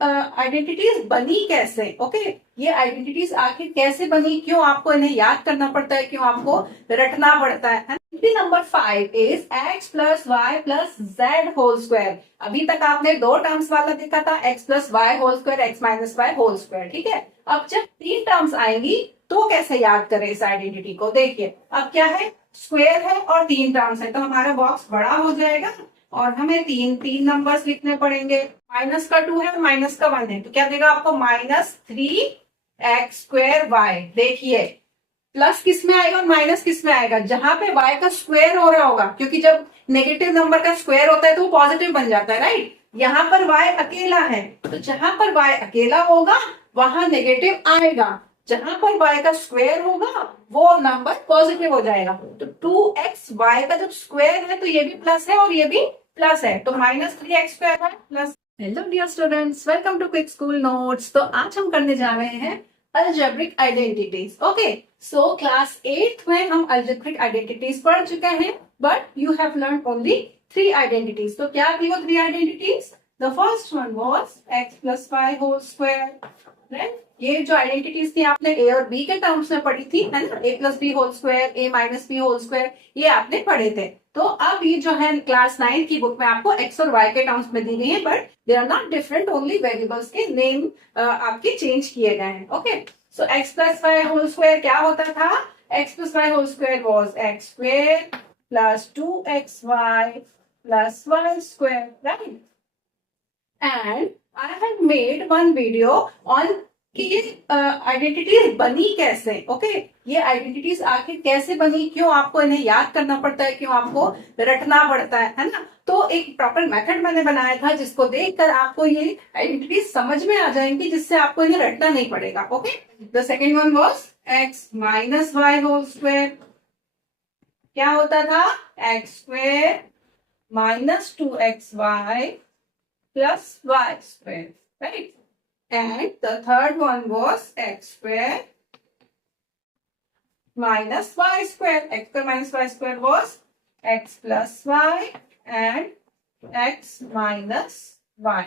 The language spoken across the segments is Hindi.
आइडेंटिटीज बनी कैसे, ओके ये आइडेंटिटीज आखिर कैसे बनी, क्यों आपको इन्हें याद करना पड़ता है, क्यों आपको रटना पड़ता है। Number 5 is x plus y plus z whole square. अभी तक आपने दो टर्म्स वाला देखा था, x plus y whole square, x minus y whole square, ठीक है। अब जब तीन टर्म्स आएंगी तो कैसे याद करें इस आइडेंटिटी को। देखिए अब क्या है, स्क्वायर है और तीन टर्म्स है, तो हमारा बॉक्स बड़ा हो जाएगा और हमें तीन तीन नंबर्स लिखने पड़ेंगे। माइनस का 2 है और माइनस का 1 है, तो क्या देगा आपको -3x²y। देखिए प्लस किस में आएगा और माइनस किस में आएगा, जहां पे y का स्क्वायर हो रहा होगा, क्योंकि जब नेगेटिव नंबर का स्क्वायर होता है तो वो पॉजिटिव बन जाता है, राइट। यहाँ पर y अकेला है, तो जहां पर y अकेला होगा वहां नेगेटिव आएगा, जहां पर y का स्क्वायर होगा वो नंबर पॉजिटिव हो जाएगा। तो 2xy का जब स्क्वायर है तो ये भी प्लस है और ये भी प्लस है, तो -3x² है plus. Hello dear students, welcome to Quick School Notes. तो आज हम करने जा रहे हैं algebraic identities. Okay, so class 8 में हम अलजेब्रिक आइडेंटिटीज पढ़ चुके हैं, but you have learn only 3 identities. तो क्या थी वो 3 identities? The first one was x plus y whole square, right. ये जो आइडेंटिटीज थी आपने ए और बी के टर्म्स में पढ़ी थी, है ना, a plus b whole square, a minus b whole square, ये आपने पढ़े थे। तो अब ये जो है क्लास 9 की बुक में आपको x और y के टर्म्स में दी गई है, but they are not different, only variables के नेम आपके चेंज किए गए हैं। Okay, so x plus y whole square क्या होता था? x plus y whole square was x square plus 2xy plus y square, right. And I have made one video on कि ये आइडेंटिटीज बनी कैसे। ओके, ये आइडेंटिटीज आखिर कैसे बनी, क्यों आपको इन्हें याद करना पड़ता है, क्यों आपको रटना पड़ता है ना। तो एक प्रॉपर मेथड मैंने बनाया था जिसको देखकर आपको ये आइडेंटिटीज समझ में आ जाएंगी, जिससे आपको इन्हें रटना नहीं पड़ेगा। Okay, the second one was x minus y whole square. क्या होता था? X square minus 2xy plus y square, right? And the third one was x square minus y square. X square minus y square was x plus y and x minus y.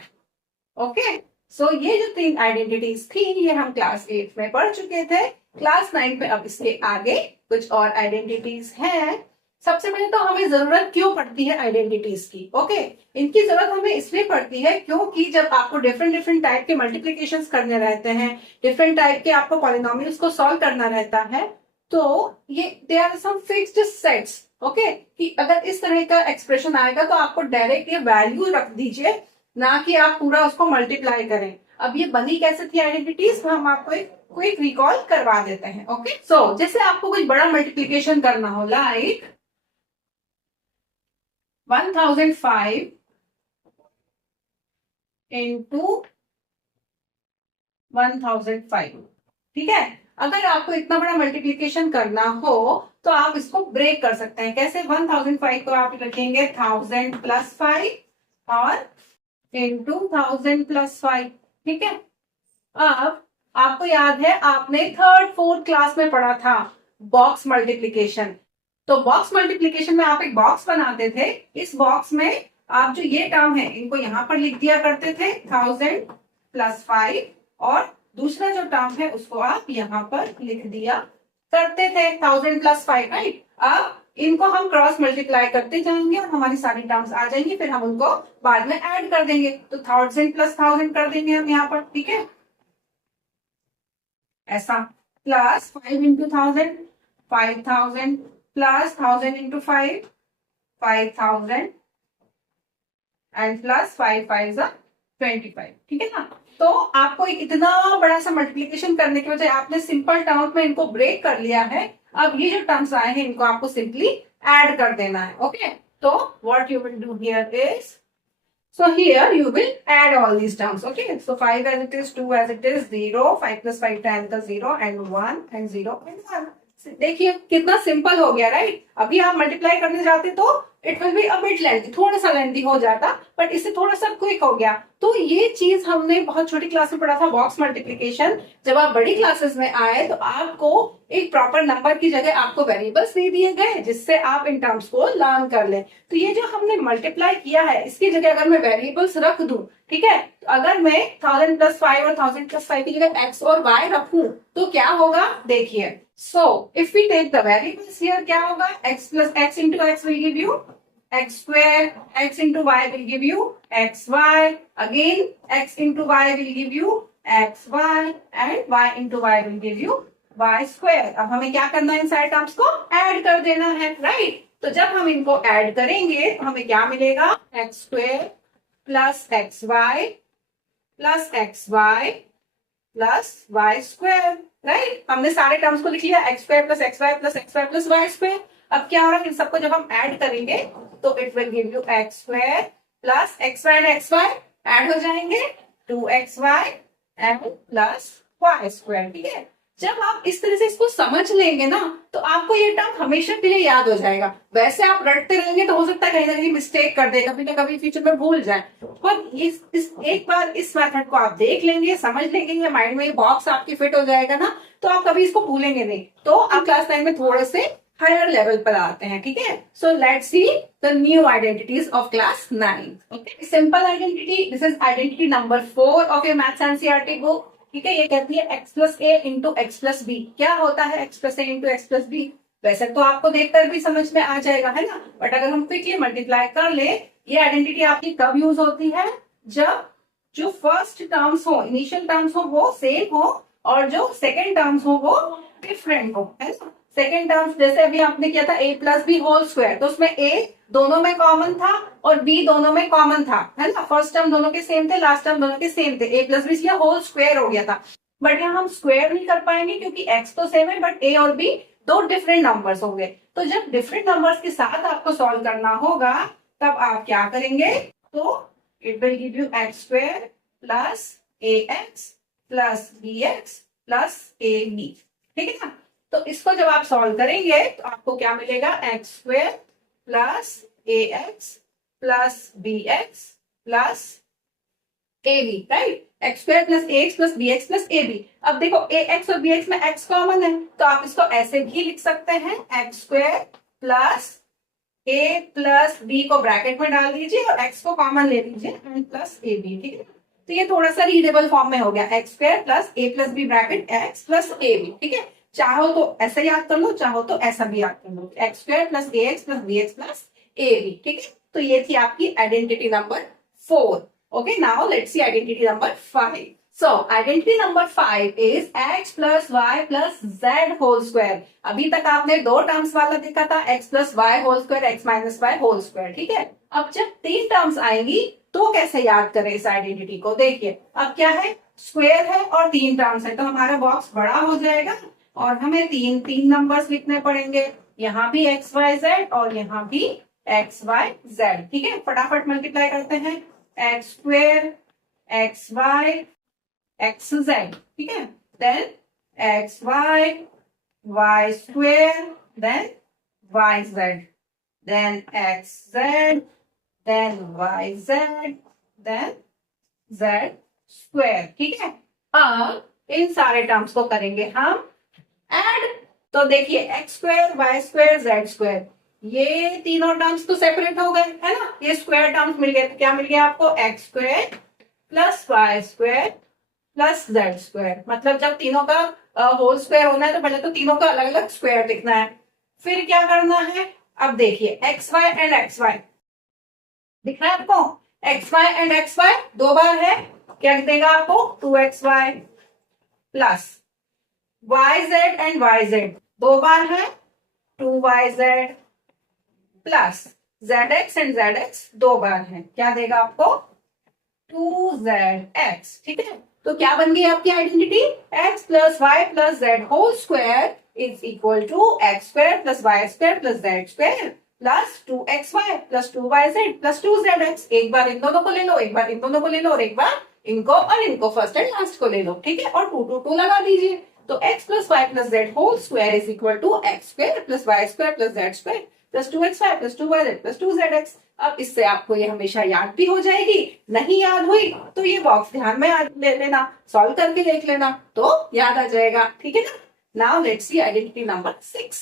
Okay? So ये जो तीन आइडेंटिटीज थी ये हम क्लास 8 में पढ़ चुके थे। क्लास 9 में अब इसके आगे कुछ और आइडेंटिटीज हैं। सबसे पहले तो हमें जरूरत क्यों पड़ती है आइडेंटिटीज की? ओके, इनकी जरूरत हमें इसलिए पड़ती है क्योंकि जब आपको डिफरेंट डिफरेंट टाइप के मल्टीप्लिकेशंस करने रहते हैं, डिफरेंट टाइप के आपको पॉलिनोमियल्स को सॉल्व करना रहता है, तो ये they are some fixed sets. Okay, कि अगर इस तरह का एक्सप्रेशन आएगा तो आपको डायरेक्ट ये वैल्यू रख दीजिए, ना कि आप पूरा उसको मल्टीप्लाई करें। अब ये बनी कैसे थी आइडेंटिटीज, हम आपको एक क्विक रिकॉल करवा देते हैं। ओके, सो जैसे आपको कोई बड़ा मल्टीप्लीकेशन करना हो, लाइक 1005 into 1005, ठीक है। अगर आपको इतना बड़ा मल्टीप्लिकेशन करना हो तो आप इसको ब्रेक कर सकते हैं। कैसे? 1005 को आप रखेंगे 1000 प्लस 5 और इंटू 1000 प्लस 5, ठीक है। अब आपको याद है आपने थर्ड फोर्थ क्लास में पढ़ा था बॉक्स मल्टीप्लिकेशन। तो बॉक्स मल्टीप्लिकेशन में आप एक बॉक्स बनाते थे, इस बॉक्स में आप जो ये टर्म है इनको यहां पर लिख दिया करते थे 1000 प्लस 5, और दूसरा जो टर्म है उसको आप यहां पर लिख दिया करते थे 1000 प्लस 5, राइट। अब इनको हम क्रॉस मल्टीप्लाई करते जाएंगे और हमारी सारी टर्म्स आ जाएंगी, फिर हम उनको बाद में ऐड कर देंगे। तो 1000 प्लस 1000 कर देंगे हम यहाँ पर, ठीक है, ऐसा। Plus 5 into 1000 5000 plus 1000 into 5 5000 and plus 5 5 25, ठीक है ना। तो आपको एक इतना बड़ा सा मल्टीप्लिकेशन करने की बजाय आपने सिंपल टर्म्स में इनको ब्रेक कर लिया है। अब ये जो टर्म्स आए हैं इनको आपको सिंपली ऐड कर देना है। ओके, तो what you will do here is, so here you will add all these terms. Okay, so 5 as it is, 2 as it is, 0, 5 plus 5 10 का 0 and 1 and 0 and 1. देखिए कितना सिंपल हो गया, राइट। अभी आप मल्टीप्लाई करने जाते तो it will be a bit lengthy, थोड़ा सा लेंथी हो जाता, बट इससे थोड़ा सा क्विक हो गया। तो ये चीज हमने बहुत छोटी क्लास में पढ़ा था, बॉक्स मल्टीप्लीकेशन। जब आप बड़ी क्लासेस में आए तो आपको एक प्रॉपर नंबर की जगह आपको वेरिएबल्स दे दिए गए, जिससे आप इन टर्म्स को लर्न कर ले। तो ये जो हमने मल्टीप्लाई किया है, इसकी जगह अगर मैं वेरिएबल्स रख दूं, ठीक है, तो अगर मैं 1000+5 और 1000+5 की जगह x और y रखूं तो क्या होगा, देखिए। So if we take the variables here, क्या होगा, x into x will give you x square, x into y will give you xy, again x into y will give you xy and y into y will give you y square। अब हमें क्या करना है, इन सारे टर्म्स को ऐड कर देना है, राइट। तो जब हम इनको ऐड करेंगे तो हमें क्या मिलेगा, x square plus xy plus xy plus y square, right. हमने सारे टर्म्स को लिख लिया, x square plus xy plus xy plus y square. अब क्या हो रहा है, इन सबको जब हम ऐड करेंगे तो it will give you x square plus xy and xy add हो जाएंगे 2xy and plus y square, ठीक है। जब आप इस तरह से इसको समझ लेंगे ना तो आपको ये टर्म हमेशा के लिए याद हो जाएगा। वैसे आप रटते रहेंगे तो हो सकता है कहीं ना कहीं मिस्टेक कर दे, कभी ना कभी फ्यूचर में भूल जाए। पर एक बार इस मेथड को आप देख लेंगे, समझ लेंगे, ये माइंड में बॉक्स आपके फिट हो जाएगा ना, तो आप कभी इसको भूलेंगे नहीं। तो आप क्लास 9 में थोड़े से हायर लेवल पर आते हैं, ठीक है। So let's see the new identities of class 9। Okay, simple identity, this is identity number 4 of your maths NCERT book, ठीक है। ये कहती है x प्लस ए इंटू एक्स प्लस बी। क्या होता है x प्लस ए इंटू एक्स प्लस बी, वैसे तो आपको देखकर भी समझ में आ जाएगा, है ना, बट अगर हम क्विकली मल्टीप्लाई कर ले, ये आइडेंटिटी आपकी कब यूज होती है, जब जो फर्स्ट टर्म्स हो, इनिशियल टर्म्स हो वो सेम हो और जो सेकेंड टर्म्स हो वो डिफरेंट हो, है ना। सेकेंड टर्म्स जैसे अभी आपने किया था a plus b whole square, तो उसमें a दोनों में कॉमन था और b दोनों में कॉमन था, है ना। फर्स्ट टर्म दोनों के सेम थे, लास्ट टर्म दोनों के सेम थे, a प्लस बी इसलिए होल स्क्वायर हो गया था। बट यहाँ हम स्क्वायर नहीं कर पाएंगे क्योंकि x तो सेम है, बट a और b दो डिफरेंट नंबर्स होंगे। तो जब डिफरेंट नंबर्स के साथ आपको सॉल्व करना होगा तब आप क्या करेंगे, तो it will give you x square plus ax plus bx plus ab, ठीक है ना। तो इसको जब आप सॉल्व करेंगे तो आपको क्या मिलेगा, x square plus ax plus bx plus ab, right. X square plus ax plus bx plus ab। अब देखो ax और bx में x कॉमन है तो आप इसको ऐसे भी लिख सकते हैं, x square plus a plus b को ब्रैकेट में डाल दीजिए और x को कॉमन ले लीजिए एंड प्लस ab, ठीक है। तो ये थोड़ा सा रीडेबल फॉर्म में हो गया, x square plus a plus b bracket x plus ab, ठीक है। चाहो तो ऐसा याद कर लो, चाहो तो ऐसा भी याद कर लो, X square plus ax plus bx plus ab, ठीक है। तो ये थी आपकी identity number 4। Okay, now let's see identity number 5। So identity number 5 is x plus y plus z whole square। अभी तक आपने दो टर्म्स वाला देखा था, x plus y whole square, x minus y whole square, ठीक है। अब जब तीन टर्म्स आएंगी तो कैसे याद करें इस आइडेंटिटी को, देखिए। अब क्या है, स्क्वायर है और तीन टर्म्स है तो हमारा बॉक्स बड़ा हो जाएगा और हमें तीन तीन नंबर्स लिखने पड़ेंगे, यहाँ भी एक्स वाई जेड और यहाँ भी एक्स वाई जेड, ठीक है। फटाफट मल्टीप्लाई करते हैं, x square x y x z, ठीक है, then x y y square then y z then x z then y z then z square, ठीक है। अब इन सारे टर्म्स को करेंगे हम ऐड। तो देखिए x square y square z square, ये तीनों टर्म्स तो सेपरेट हो गए, है ना। ये स्क्वायर टर्म्स मिल गए तो क्या मिल गया आपको, x square plus y square plus z square. मतलब जब तीनों का होल स्क्वायर होना है तो पहले तो तीनों का अलग अलग स्क्वायर लिखना है, फिर क्या करना है। अब देखिए x y and x y दिख रहा है आपको, x y and x y दो बार है, क्या देगा आपको 2xy plus y z and y z दो बार है 2yz plus zx and zx दो बार है, क्या देगा आपको 2zx, ठीक है। तो क्या बन गई आपकी identity, x plus y plus z whole square is equal to x square plus y square plus z square plus 2xy plus 2yz plus 2zx। एक बार इन दोनों को ले लो, एक बार इन दोनों को ले लो और एक बार इनको और इनको फर्स्ट एंड लास्ट को ले लो, ठीक है, और 2 2 2 लगा दीजिए। तो x plus y plus z whole square is equal to x square plus y square plus z square plus 2xy plus 2yz plus 2zx। अब इससे आपको ये हमेशा याद भी हो जाएगी, नहीं याद हुई तो ये बॉक्स ध्यान में ले लेना, सॉल्व करके देख लेना तो याद आ जाएगा, ठीक है ना। Now let's see identity number 6।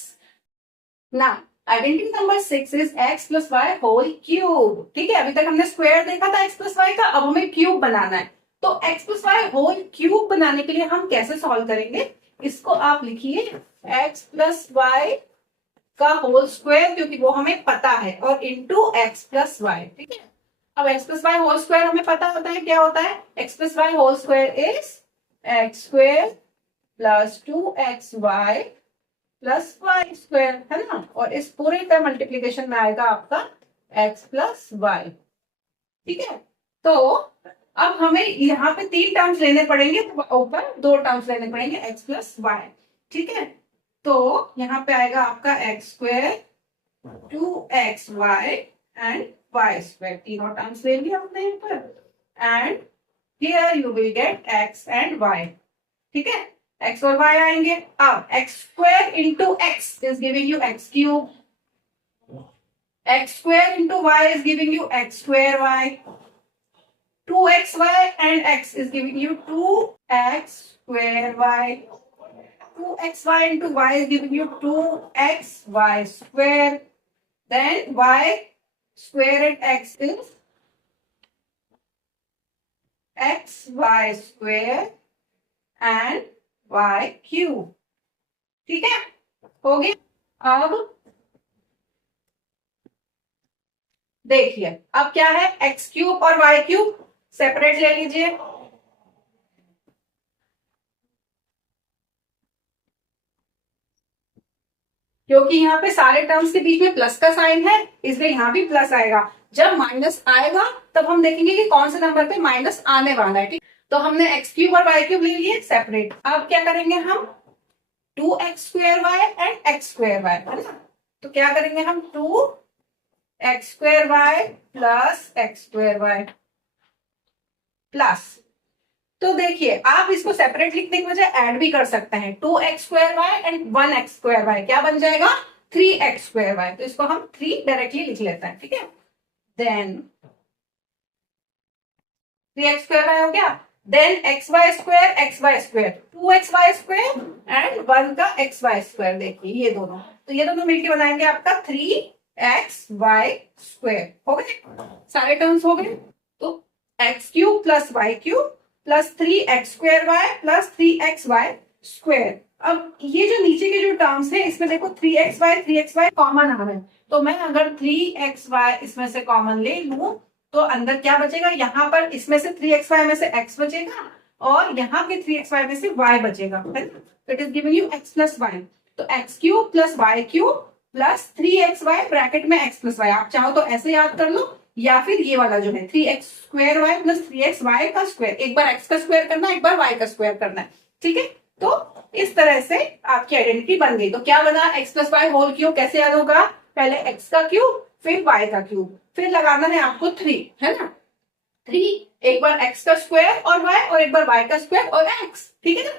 Now identity number 6 is x plus y whole cube. ठीक है, अभी तक हमने स्क्वायर देखा था x प्लस वाई का, अब हमें क्यूब बनाना है। तो x plus y whole cube बनाने के लिए हम कैसे सॉल्व करेंगे, इसको आप लिखिए x प्लस वाई का होल स्क्वायर, क्योंकि वो हमें पता है, और इंटू एक्स प्लस वाई। ठीक है, अब x plus y whole square हमें पता होता है क्या होता है, x plus y whole square is x square plus 2xy plus y square, है ना। और इस पूरे का मल्टीप्लीकेशन में आएगा आपका x प्लस वाई। ठीक है, तो अब हमें यहाँ पे 3 टर्म्स लेने पड़ेंगे, ऊपर 2 टर्म्स लेने पड़ेंगे x प्लस वाई। ठीक है, तो यहाँ पे आएगा आपका x square 2xy and y square, तीनों टर्म्स ले लिया हमने यहाँ पर, and here you will get x and y। ठीक है, x और y आएंगे। अब x square into x is giving you x cube, x square into y is giving you x square y, 2xy and x is giving you 2x square y, 2xy into y is giving you 2xy square, then y square and x is xy square and y cube। ठीक है, हो गया। अब देखिए अब क्या है, x क्यूब और y क्यूब सेपरेट ले लीजिए, क्योंकि यहाँ पे सारे टर्म्स के बीच में प्लस का साइन है, इसलिए यहाँ भी प्लस आएगा। जब माइनस आएगा तब हम देखेंगे कि कौन से नंबर पे माइनस आने वाला है। ठीक, तो हमने एक्स क्यूब और वाई क्यूब ले लिए सेपरेट। अब क्या करेंगे हम, 2x square y and x square y, है ना। तो क्या करेंगे हम, 2x square y plus x square y plus, तो देखिए आप इसको सेपरेट लिखने की बजाय ऐड भी कर सकते हैं, 2x square y and 1x square y, क्या बन जाएगा 3x स्क्वायर वाई। तो इसको हम 3 डायरेक्टली लिख लेते हैं। ठीक है, देन 3x स्क्वायर वाई हो गया, then xy square xy square 2xy square and 1 का xy स्क्वायर, देखिए ये दोनों, तो ये दोनों मिलके बनाएंगे आपका 3xy स्क्वायर। हो गए सारे टर्म्स हो गए, तो x cube plus y cube plus 3x square y plus 3xy square. अब ये जो नीचे के जो टर्म्स है इसमें देखो 3xy कॉमन आ रहे हैं, तो मैं अगर 3xy इसमें से कॉमन ले लूं तो अंदर क्या बचेगा, यहाँ पर इसमें से 3xy में से x बचेगा और यहाँ के 3xy में से y बचेगा, it is giving you x plus y. तो x cube plus y cube plus 3xy bracket में x प्लस वाई, आप चाहो तो ऐसे याद कर लो, या फिर ये वाला जो है 3x square y plus 3xy का स्क्वायर, एक बार x का स्क्वायर करना है एक बार y का स्क्वायर करना है। ठीक है, तो इस तरह से आपकी आइडेंटिटी बन गई। तो क्या बना, x plus y whole cube, कैसे याद होगा, पहले x का क्यूब फिर y का क्यूब, फिर लगाना है आपको 3, है ना, 3 एक बार x का स्क्वायर और y और एक बार y का स्क्वायर और x। ठीक है ना,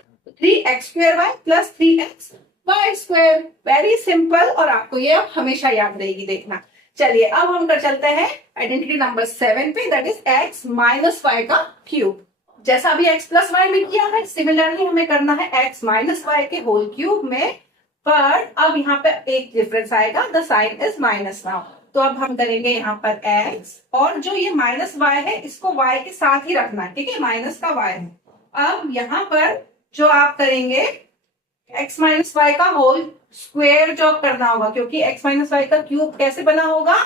3x square y plus 3x y square, very simple, और आपको ये हमेशा याद रहेगी, देखना। चलिए अब हम कर चलते हैं आइडेंटिटी नंबर 7 पे, that is x minus y का क्यूब। जैसा अभी x प्लस वाई में किया है, सिमिलरली हमें करना है x माइनस वाई के होल क्यूब में, पर अब यहाँ पे एक डिफरेंस आएगा, the sign is minus now. तो अब हम करेंगे यहाँ पर x, और जो ये माइनस y है इसको y के साथ ही रखना है। ठीक है, माइनस का y है। अब यहाँ पर जो आप करेंगे x माइनस वाई का होल स्क्वायर जो करना होगा, क्योंकि x माइनस वाई का क्यूब कैसे बना होगा,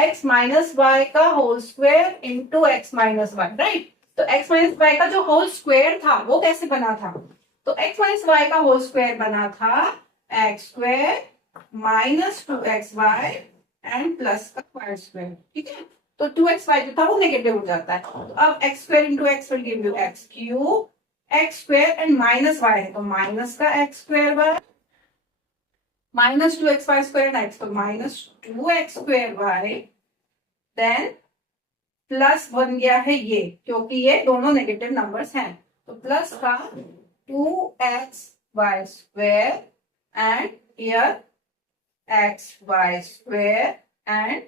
x माइनस वाई का whole square into x minus y, right. तो x माइनस वाई का जो होल स्क्वायर था वो कैसे बना था, तो x माइनस वाई का होल स्क्वायर बना था x square minus 2xy and plus का स्क्वायर स्क्वायर। ठीक है, तो 2xy जो था वो नेगेटिव हो जाता है, तो अब x square into X will give you x cube, X square and minus Y है तो माइनस का X square Y, minus 2xy square and X, तो minus 2x square Y, then plus बन गया है ये, क्योंकि ये दोनों नेगेटिव नंबर्स हैं, तो प्लस का 2x y square and here x y square and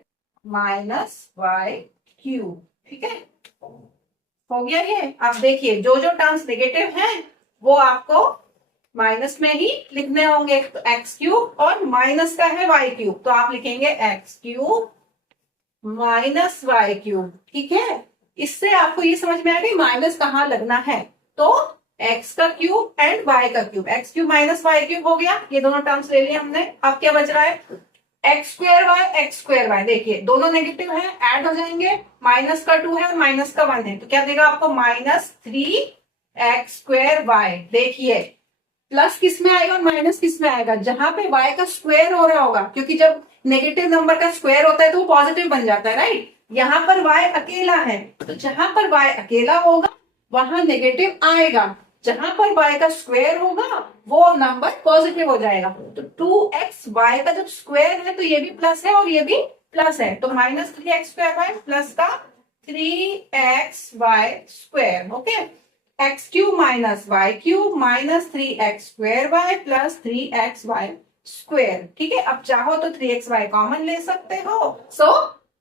minus y cube. ठीक है, हो गया ये। अब देखिए जो जो टर्म्स नेगेटिव हैं वो आपको माइनस में ही लिखने होंगे। तो एक्स क्यूब और माइनस का है वाई क्यूब, तो आप लिखेंगे x cube minus y cube. ठीक है, इससे आपको ये समझ में आ गई माइनस कहाँ लगना है। तो एक्स का क्यूब एंड वाई का cube, x cube minus y cube हो गया, ये दोनों टर्म्स ले लिए हमने। अब क्या बच रहा है, x square y, x square y. देखिए दोनों नेगेटिव है, ऐड हो जाएंगे, माइनस का 2 है और माइनस का 1 है, तो क्या देगा आपको -3x स्क्वायर वाई। देखिए प्लस किस में आएगा और माइनस किस में आएगा, जहां पे y का स्क्वायर हो रहा होगा, क्योंकि जब नेगेटिव नंबर का स्क्वायर होता है तो वो पॉजिटिव बन जाता है, राइट। यहाँ पर y अकेला है, तो जहां पर y अकेला होगा वहां नेगेटिव आएगा, जहां पर y का स्क्वायर होगा वो नंबर पॉजिटिव हो जाएगा। तो 2x y का जब स्क्वायर है तो ये भी प्लस है और ये भी प्लस है, तो -3x स्क्वायर वाई प्लस का 3xy square. Okay, x cube minus y cube minus 3x square y plus 3xy square. ठीक है, अब चाहो तो 3xy कॉमन ले सकते हो। So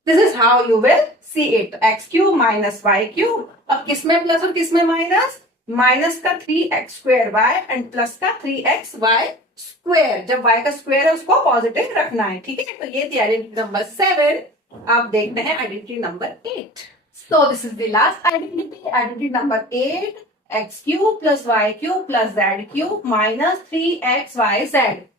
this is how you will see it, x cube minus y cube. अब किसमें प्लस और किसमें माइनस, माइनस का 3x square y and plus का 3xy स्क्वायर। जब y का स्क्वायर है उसको पॉजिटिव रखना है। ठीक है, तो ये थी आइडेंटिटी नंबर 7। अब देखते हैं identity number 8। So this is the last identity, identity number 8, x cube plus y cube plus z cube minus 3xyz।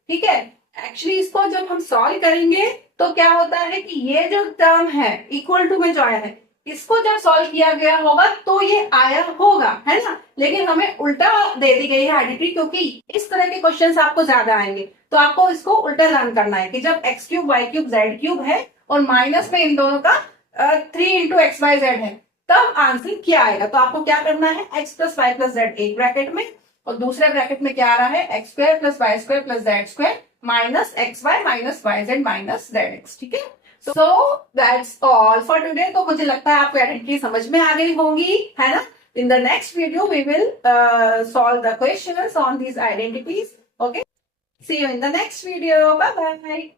ठीक है, एक्चुअली इसको जब हम सॉल्व करेंगे तो क्या होता है कि ये जो टर्म है इक्वल टू में जो आया है, इसको जब सॉल्व किया गया होगा तो ये आया होगा, है ना। लेकिन हमें उल्टा दे दी गई है आइडेंटिटी, क्योंकि इस तरह के क्वेश्चंस आपको ज्यादा आएंगे, तो आपको इसको उल्टा लर्न करना है कि जब x cube y cube z cube है और माइनस में इन दोनों का 3 इंटू एक्स वाई जेड है, तब आंसर क्या आएगा। तो आपको क्या करना है, x plus y plus z एक ब्रैकेट में और दूसरे ब्रैकेट में क्या आ रहा है, x square plus y square plus z square minus x y minus y z minus z x. ठीक है, so that's all for today. तो मुझे लगता है आपको आइडेंटिटी समझ में आ गई होंगी, है ना। In the next video we will solve the questions on these identities. Okay, see you in the next video, bye bye.